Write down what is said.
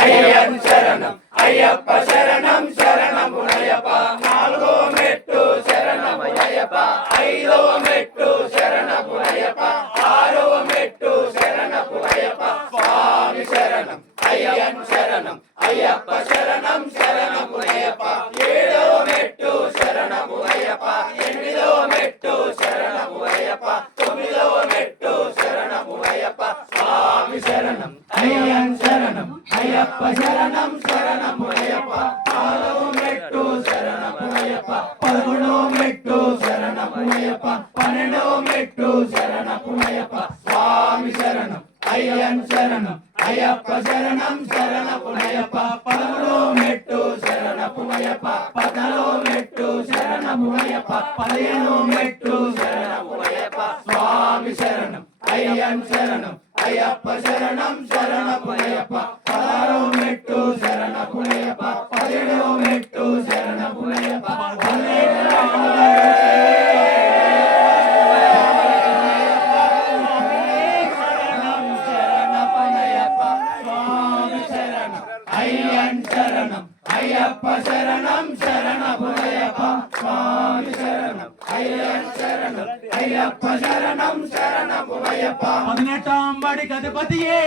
అయ్యన్ శరణం అయ్యప్ప శరణం శరణమునయ్యప్ప నాలుగో మెట్టు శరణమునయ్యప్ప ఐదో మెట్టు శరణమునయ్యప్ప ఆరో మెట్టు శరణమునయ్యప్ప స్వామి శరణం అయ్యన్ శరణం అయ్యప్ప శరణం శరణమునయ్యప్ప ఏడో మెట్టు శరణమునయ్యప్ప ఎనిమిదో మెట్టు శరణమునయ్యప్ప తొమ్మిదో మెట్టు శరణమునయ్యప్ప స్వామి శరణం అయ్యన్ శరణం అయ్యప్ప శరణం శరణమునయ్యప్ప పదో మెట్టు శరణమునయ్యప్ప పదకొండో మెట్టు శరణమునయ్యప్ప పన్నెండో మెట్టు శరణమునయ్యప్ప స్వామి శరణం అయ్యన్ శరణం అయ్యప్ప శరణం శరణమునయ్యప్ప పదమూడో మెట్టు శరణమునయ్యప్ప పద్నాలుగో మెట్టు శరణమునయ్యప్ప పదిహేనో మెట్టు శరణమునయ్యప్ప స్వామి శరణం అయ్యన్ శరణం అయ్యప్ప శరణం శరణమునయ్యప్ప పదహారో మెట్టు శరణమునయ్యప్ప పదిహేడో మెట్టు శరణమునయ్యప్ప అయ్యన్ శరణం అయ్యప్ప శరణం శరణమునయ్యప్ప స్వామి శరణం అయ్యన్ శరణం అయ్యప్ప శరణం శరణమునయ్యప్ప 18వ బడి గణపతియే